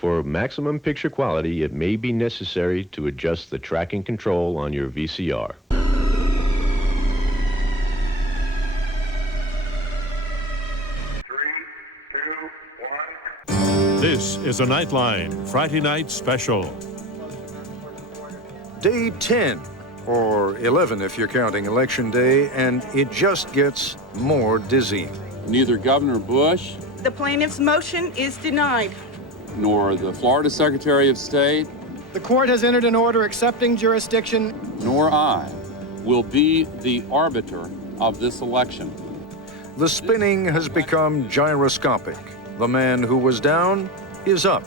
For maximum picture quality, it may be necessary to adjust the tracking control on your VCR. This is a Nightline Friday night special. Day 10, or 11 if you're counting Election Day, and it just gets more dizzying. Neither Governor Bush, the plaintiff's motion is denied, nor the Florida Secretary of State, the court has entered an order accepting jurisdiction, nor I will be the arbiter of this election. The spinning has become gyroscopic. The man who was down is up.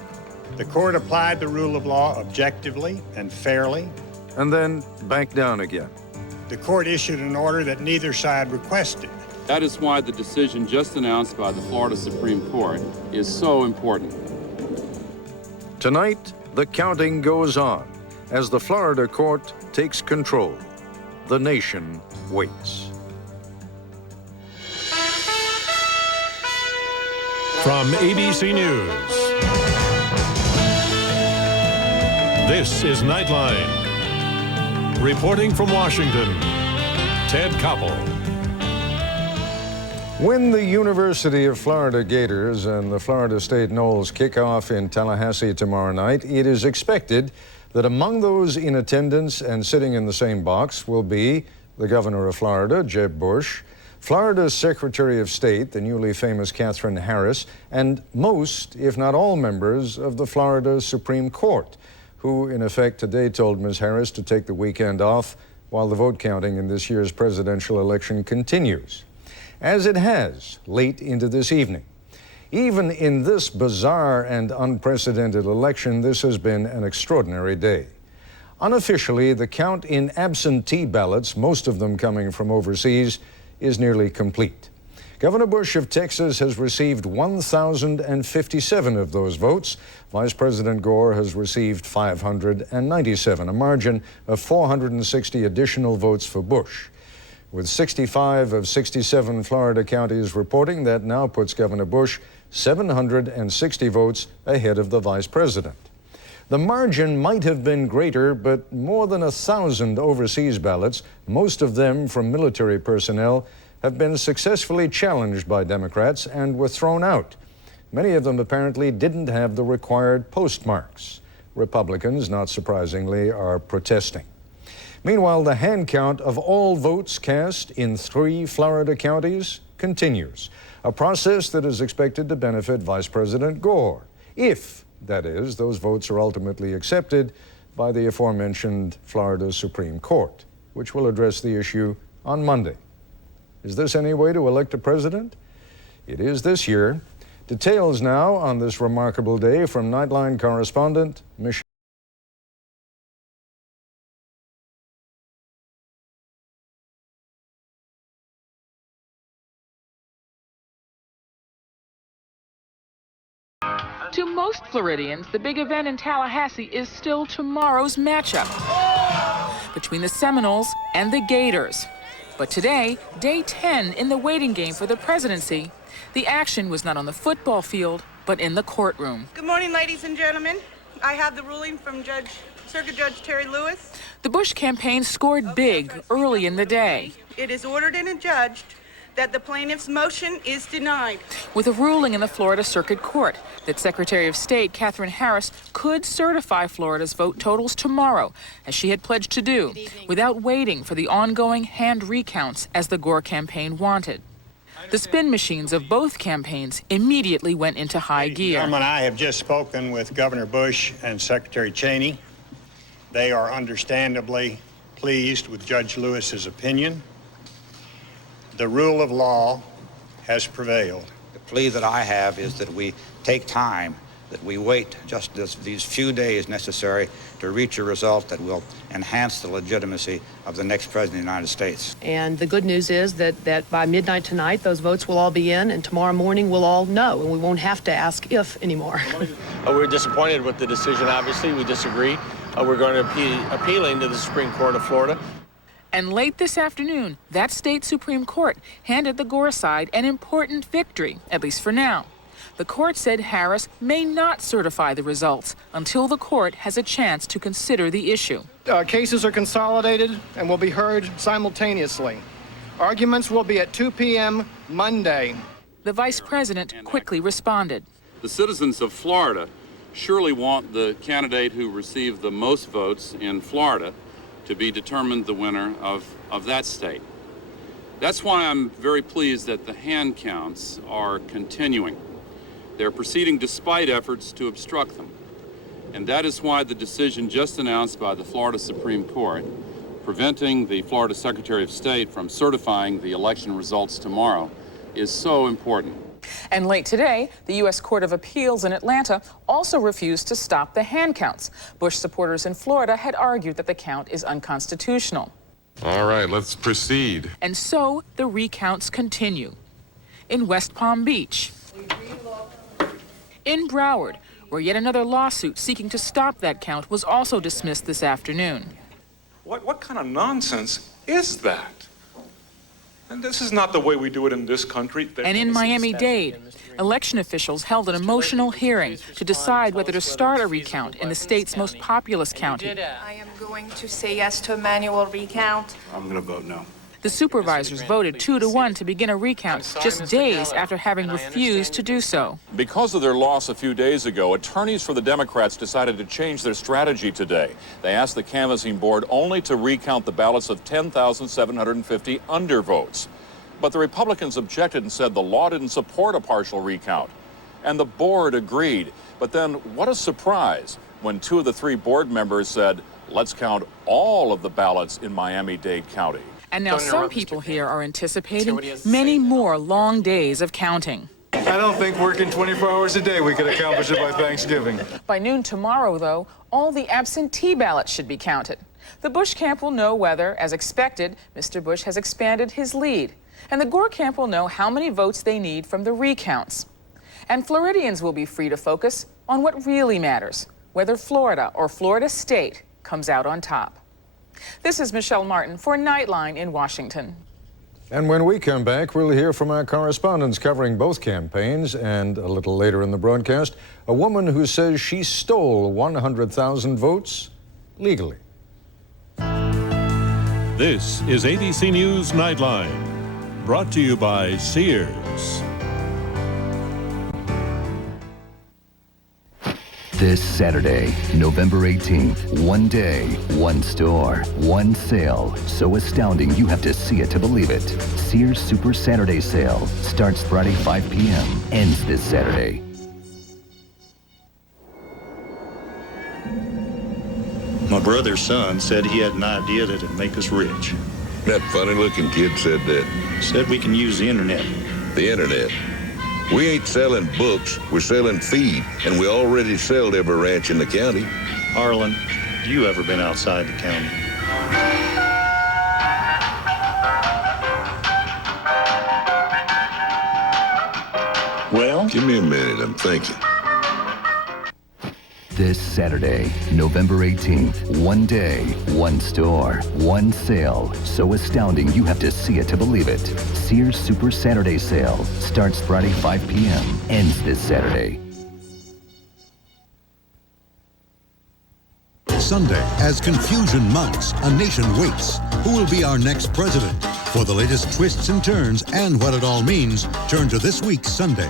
The court applied the rule of law objectively and fairly. And then back down again. The court issued an order that neither side requested. That is why the decision just announced by the Florida Supreme Court is so important. Tonight, the counting goes on as the Florida court takes control. The nation waits. From ABC News, this is Nightline. Reporting from Washington, Ted Koppel. When the University of Florida Gators and the Florida State Noles kick off in Tallahassee tomorrow night, it is expected that among those in attendance and sitting in the same box will be the Governor of Florida, Jeb Bush, Florida's Secretary of State, the newly famous Katherine Harris, and most, if not all, members of the Florida Supreme Court, who in effect today told Ms. Harris to take the weekend off while the vote counting in this year's presidential election continues, as it has late into this evening. Even in this bizarre and unprecedented election, this has been an extraordinary day. Unofficially, the count in absentee ballots, most of them coming from overseas, is nearly complete. Governor Bush of Texas has received 1,057 of those votes. Vice President Gore has received 597, a margin of 460 additional votes for Bush. With 65 of 67 Florida counties reporting, that now puts Governor Bush 760 votes ahead of the vice president. The margin might have been greater, but more than 1,000 overseas ballots, most of them from military personnel, have been successfully challenged by Democrats and were thrown out. Many of them apparently didn't have the required postmarks. Republicans, not surprisingly, are protesting. Meanwhile, the hand count of all votes cast in 3 Florida counties continues, a process that is expected to benefit Vice President Gore, if, that is, those votes are ultimately accepted by the aforementioned Florida Supreme Court, which will address the issue on Monday. Is this any way to elect a president? It is this year. Details now on this remarkable day from Nightline correspondent Michelle. To most Floridians, the big event in Tallahassee is still tomorrow's matchup between the Seminoles and the Gators. But today, day 10 in the waiting game for the presidency, the action was not on the football field, but in the courtroom. Good morning, ladies and gentlemen. I have the ruling from Circuit Judge Terry Lewis. The Bush campaign scored big early in the day. It is ordered and adjudged that the plaintiff's motion is denied, with a ruling in the Florida Circuit Court that Secretary of State Katherine Harris could certify Florida's vote totals tomorrow, as she had pledged to do, without waiting for the ongoing hand recounts as the Gore campaign wanted. The spin machines of both campaigns immediately went into high gear. Gentlemen, I have just spoken with Governor Bush and Secretary Cheney. They are understandably pleased with Judge Lewis's opinion. The rule of law has prevailed. The plea that I have is that we take time, that we wait just these few days necessary to reach a result that will enhance the legitimacy of the next president of the United States. And the good news is that by midnight tonight, those votes will all be in, and tomorrow morning we'll all know, and we won't have to ask if anymore. We're disappointed with the decision, obviously. We disagree. We're going to be appealing to the Supreme Court of Florida. And late this afternoon, that state Supreme Court handed the Gore side an important victory, at least for now. The court said Harris may not certify the results until the court has a chance to consider the issue. Cases are consolidated and will be heard simultaneously. Arguments will be at 2 p.m. Monday. The vice president quickly responded. The citizens of Florida surely want the candidate who received the most votes in Florida to be determined the winner of that state. That's why I'm very pleased that the hand counts are continuing. They're proceeding despite efforts to obstruct them. And that is why the decision just announced by the Florida Supreme Court, preventing the Florida Secretary of State from certifying the election results tomorrow, is so important. And late today, the U.S. Court of Appeals in Atlanta also refused to stop the hand counts. Bush supporters in Florida had argued that the count is unconstitutional. All right, let's proceed. And so the recounts continue. In West Palm Beach, in Broward, where yet another lawsuit seeking to stop that count was also dismissed this afternoon. What kind of nonsense is that? And this is not the way we do it in this country. And in Miami-Dade, election officials held an emotional hearing to decide whether to start a recount in the state's most populous county. I am going to say yes to a manual recount. I'm going to vote no. The supervisors voted 2-1 to begin a recount just days after having refused to do so. Because of their loss a few days ago, attorneys for the Democrats decided to change their strategy today. They asked the canvassing board only to recount the ballots of 10,750 undervotes. But the Republicans objected and said the law didn't support a partial recount. And the board agreed. But then what a surprise when 2 of the 3 board members said, let's count all of the ballots in Miami-Dade County. And now some people here are anticipating many more long days of counting. I don't think working 24 hours a day we could accomplish it by Thanksgiving. By noon tomorrow, though, all the absentee ballots should be counted. The Bush camp will know whether, as expected, Mr. Bush has expanded his lead. And the Gore camp will know how many votes they need from the recounts. And Floridians will be free to focus on what really matters, whether Florida or Florida State comes out on top. This is Michelle Martin for Nightline in Washington. And when we come back, we'll hear from our correspondents covering both campaigns, and a little later in the broadcast, a woman who says she stole 100,000 votes legally. This is ABC News Nightline, brought to you by Sears. This Saturday, November 18th, one day, one store, one sale. So astounding you have to see it to believe it. Sears Super Saturday Sale starts Friday 5 p.m., ends this Saturday. My brother's son said he had an idea that would make us rich. That funny-looking kid said that. Said we can use the internet. The internet? We ain't selling books, we're selling feed, and we already sell every ranch in the county. Harlan, you ever been outside the county? Well? Give me a minute, I'm thinking. This Saturday, November 18th, one day, one store, one sale. So astounding you have to see it to believe it. Sears Super Saturday Sale starts Friday 5 p.m., ends this Saturday. Sunday, as confusion mounts, a nation waits. Who will be our next president? For the latest twists and turns and what it all means, turn to this week's Sunday.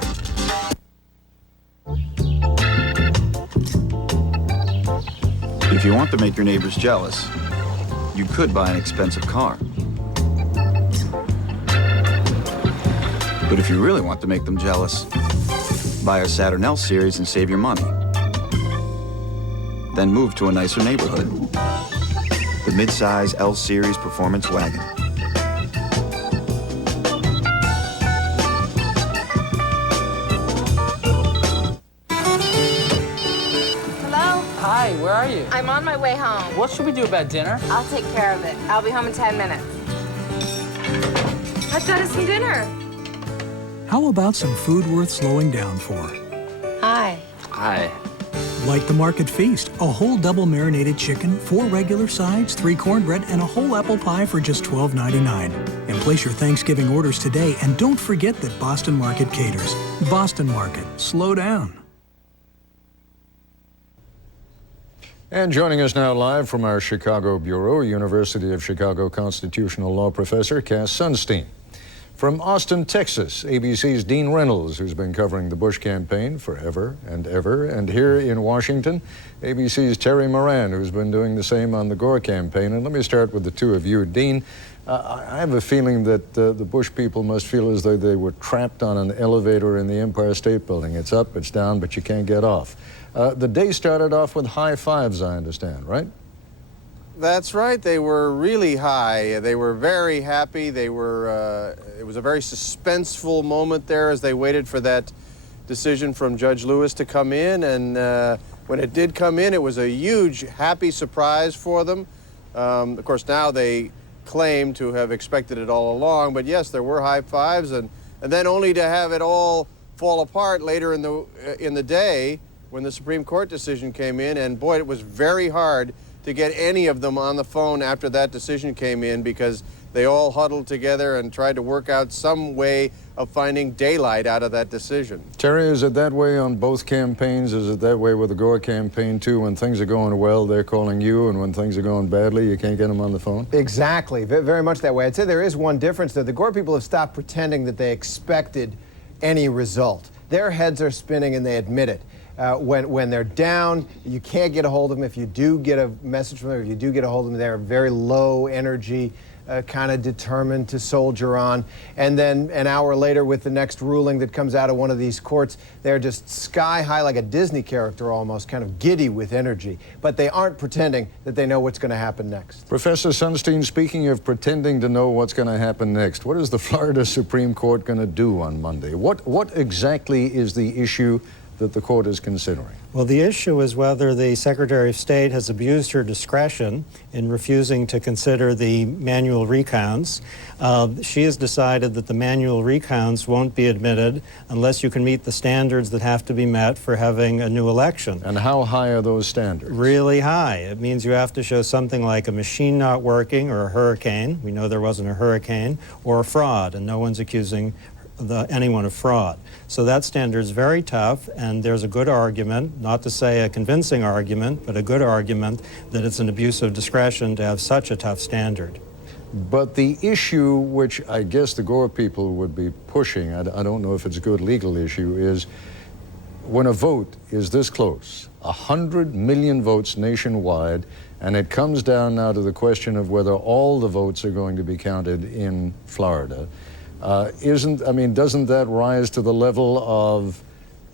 If you want to make your neighbors jealous, you could buy an expensive car. But if you really want to make them jealous, buy a Saturn L Series and save your money. Then move to a nicer neighborhood. The midsize L Series Performance Wagon. Hi, where are you? I'm on my way home. What should we do about dinner? I'll take care of it. I'll be home in 10 minutes. I've got us some dinner. How about some food worth slowing down for? Hi. Hi. Like the Market Feast, a whole double marinated chicken, 4 regular sides, 3 cornbread, and a whole apple pie for just $12.99. And place your Thanksgiving orders today, and don't forget that Boston Market caters. Boston Market, slow down. And joining us now live from our Chicago Bureau, University of Chicago constitutional law professor Cass Sunstein. From Austin, Texas, ABC's Dean Reynolds, who's been covering the Bush campaign forever and ever. And here in Washington, ABC's Terry Moran, who's been doing the same on the Gore campaign. And let me start with the two of you. Dean, I have a feeling that the Bush people must feel as though they were trapped on an elevator in the Empire State Building. It's up, it's down, but you can't get off. The day started off with high fives, I understand, right? That's right. They were really high. They were very happy. They were. It was a very suspenseful moment there as they waited for that decision from Judge Lewis to come in. And when it did come in, it was a huge, happy surprise for them. Of course, now they claim to have expected it all along. But yes, there were high fives, and then only to have it all fall apart later in the day when the Supreme Court decision came in. And boy, it was very hard to get any of them on the phone after that decision came in, because they all huddled together and tried to work out some way of finding daylight out of that decision. Terry, is it that way on both campaigns? Is it that way with the Gore campaign too? When things are going well, they're calling you, and when things are going badly, you can't get them on the phone? Exactly, very much that way. I'd say there is one difference though. The Gore people have stopped pretending that they expected any result. Their heads are spinning and they admit it. When they're down, you can't get a hold of them. If you do get a message from them, if you do get a hold of them, they're very low energy, kind of determined to soldier on. And then an hour later with the next ruling that comes out of one of these courts, they're just sky high, like a Disney character almost, kind of giddy with energy. But they aren't pretending that they know what's going to happen next. Professor Sunstein, speaking of pretending to know what's going to happen next, what is the Florida Supreme Court going to do on Monday? What exactly is the issue that the court is considering? Well, the issue is whether the Secretary of State has abused her discretion in refusing to consider the manual recounts. She has decided that the manual recounts won't be admitted unless you can meet the standards that have to be met for having a new election. And how high are those standards? Really high. It means you have to show something like a machine not working or a hurricane. We know there wasn't a hurricane, or a fraud, and no one's accusing anyone of fraud. So that standard is very tough, and there's a good argument, not to say a convincing argument, but a good argument that it's an abuse of discretion to have such a tough standard. But the issue which I guess the Gore people would be pushing, I don't know if it's a good legal issue, is when a vote is this close, 100 million votes nationwide, and it comes down now to the question of whether all the votes are going to be counted in Florida. Doesn't that rise to the level of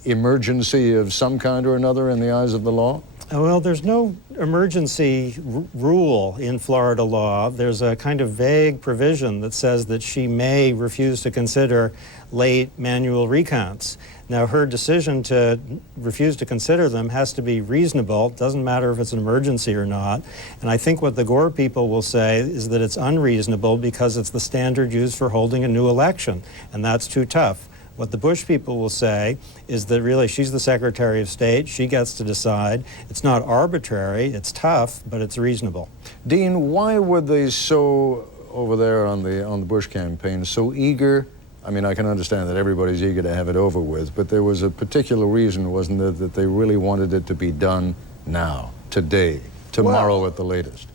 emergency of some kind or another in the eyes of the law? Well, there's no emergency rule in Florida law. There's a kind of vague provision that says that she may refuse to consider late manual recounts. Now, her decision to refuse to consider them has to be reasonable. It doesn't matter if it's an emergency or not. And I think what the Gore people will say is that it's unreasonable because it's the standard used for holding a new election, and that's too tough. What the Bush people will say is that really she's the Secretary of State, she gets to decide. It's not arbitrary, it's tough, but it's reasonable. Dean, why were they so, over there on the Bush campaign, so eager? I mean, I can understand that everybody's eager to have it over with, but there was a particular reason, wasn't there, that they really wanted it to be done now, today, tomorrow at the latest?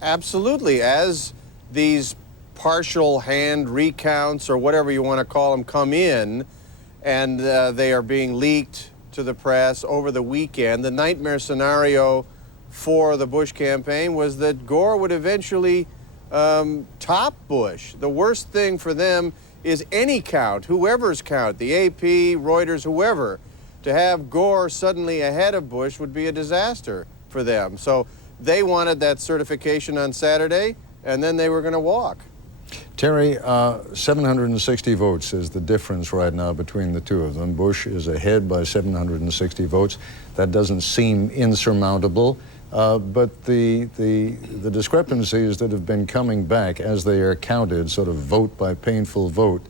Absolutely. As these partial hand recounts, or whatever you want to call them, come in, and they are being leaked to the press over the weekend, the nightmare scenario for the Bush campaign was that Gore would eventually top Bush. The worst thing for them is any count, whoever's count, the AP, Reuters, whoever. To have Gore suddenly ahead of Bush would be a disaster for them. So they wanted that certification on Saturday, and then they were going to walk. Terry, 760 votes is the difference right now between the two of them. Bush is ahead by 760 votes. That doesn't seem insurmountable, but the discrepancies that have been coming back as they are counted, sort of vote by painful vote,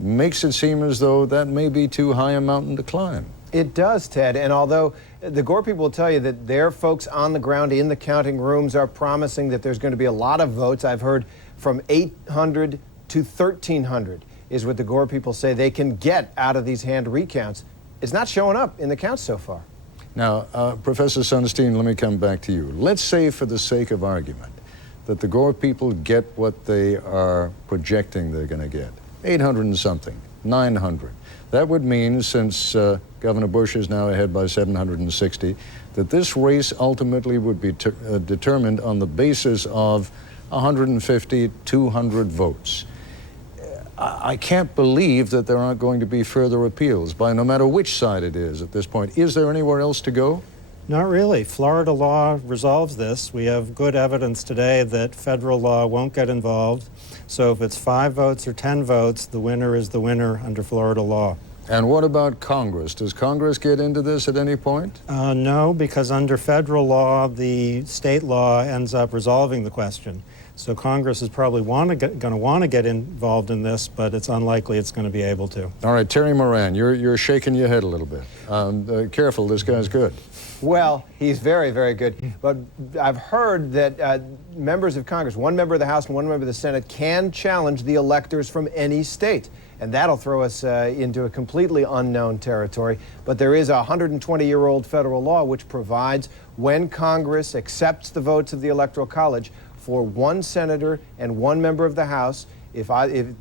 makes it seem as though that may be too high a mountain to climb. It does, Ted, and although the Gore people will tell you that their folks on the ground in the counting rooms are promising that there's going to be a lot of votes, I've heard from 800 to 1,300 is what the Gore people say they can get out of these hand recounts. It's not showing up in the counts so far. Now, Professor Sunstein, let me come back to you. Let's say, for the sake of argument, that the Gore people get what they are projecting they're going to get. 800 and something, 900. That would mean, since Governor Bush is now ahead by 760, that this race ultimately would be determined on the basis of 150, 200 votes. I can't believe that there aren't going to be further appeals by no matter which side it is at this point. Is there anywhere else to go? Not really. Florida law resolves this. We have good evidence today that federal law won't get involved. So if it's 5 votes or 10 votes, the winner is the winner under Florida law. And what about Congress? Does Congress get into this at any point? No, because under federal law, the state law ends up resolving the question. So Congress is probably going to want to get involved in this, but it's unlikely it's going to be able to. All right, Terry Moran, you're shaking your head a little bit. Careful, this guy's good. Well, he's very, very good. But I've heard that members of Congress, one member of the House and one member of the Senate, can challenge the electors from any state. And that'll throw us into a completely unknown territory. But there is a 120-year-old federal law which provides when Congress accepts the votes of the Electoral College for one senator and one member of the House, if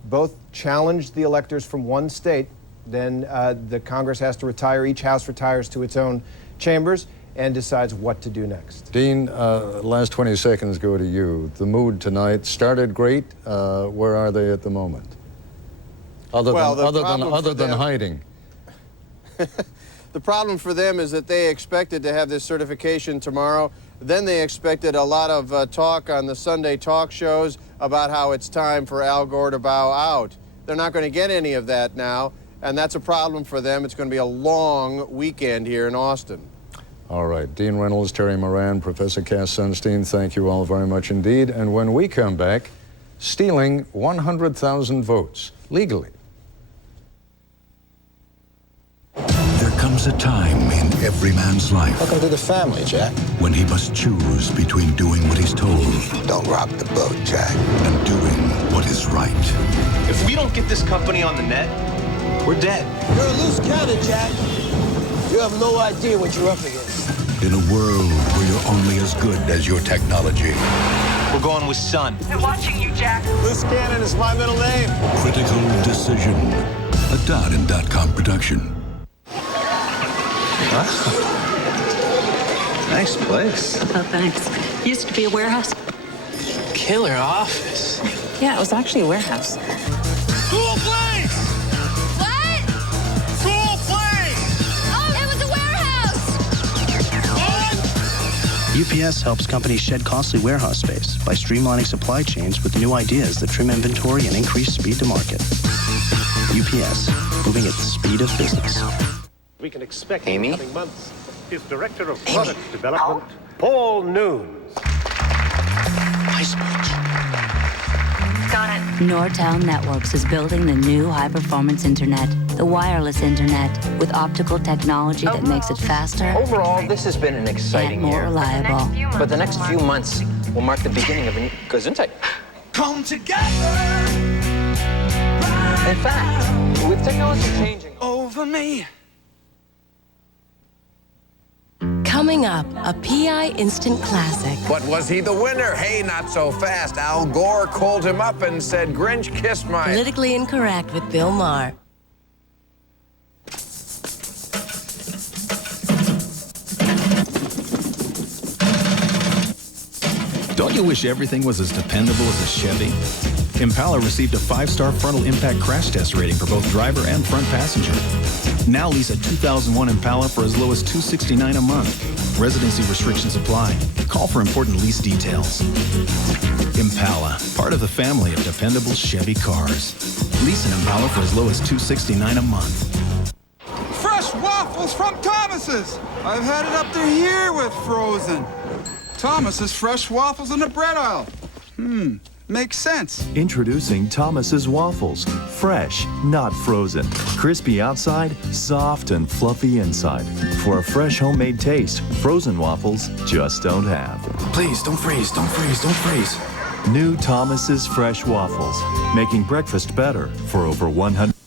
both challenge the electors from one state, then the Congress has to retire. Each House retires to its own chambers and decides what to do next. Dean, last 20 seconds go to you. The mood tonight started great. Where are they at the moment? Other than hiding. The problem for them is that they expected to have this certification tomorrow. Then they expected a lot of talk on the Sunday talk shows about how it's time for Al Gore to bow out. They're not going to get any of that now, and that's a problem for them. It's going to be a long weekend here in Austin. All right, Dean Reynolds, Terry Moran, Professor Cass Sunstein, thank you all very much indeed. And when we come back, stealing 100,000 votes legally. There comes a time in every man's life. Welcome to the family, Jack. When he must choose between doing what he's told. Don't rock the boat, Jack. And doing what is right. If we don't get this company on the net, we're dead. You're a loose cannon, Jack. You have no idea what you're up against. In a world where you're only as good as your technology. We're going with Sun. They're watching you, Jack. Loose cannon is my middle name. Critical Decision. A Dot and .com production. Wow. Nice place. Oh, thanks. Used to be a warehouse. Killer office. Yeah, it was actually a warehouse. Cool place! What? Cool place! Oh, it was a warehouse! What? UPS helps companies shed costly warehouse space by streamlining supply chains with new ideas that trim inventory and increase speed to market. UPS, moving at the speed of business. We can expect Amy? in the coming months is Director of Product Development, Paul Noons. Got it. Nortel Networks is building the new high-performance internet, the wireless internet, with optical technology that makes it faster. Overall, this has been an exciting and more year. reliable. But the next few months will mark the beginning of a new Gesundheit. Come together. In fact, with technology changing over me. Coming up, a PI Instant Classic. But was he the winner? Hey, not so fast. Al Gore called him up and said, Grinch, kiss my... Politically Incorrect with Bill Maher. Don't you wish everything was as dependable as a Chevy? Impala received a 5-star frontal impact crash test rating for both driver and front passenger. Now lease a 2001 Impala for as low as $269 a month. Residency restrictions apply. Call for important lease details. Impala, part of the family of dependable Chevy cars. Lease an Impala for as low as $269 a month. Fresh waffles from Thomas's. I've had it up to here with frozen. Thomas's fresh waffles in the bread aisle. Makes sense. Introducing Thomas's Waffles. Fresh, not frozen. Crispy outside, soft and fluffy inside. For a fresh homemade taste, frozen waffles just don't have. Please, don't freeze, don't freeze, don't freeze. New Thomas's Fresh Waffles. Making breakfast better for over 100.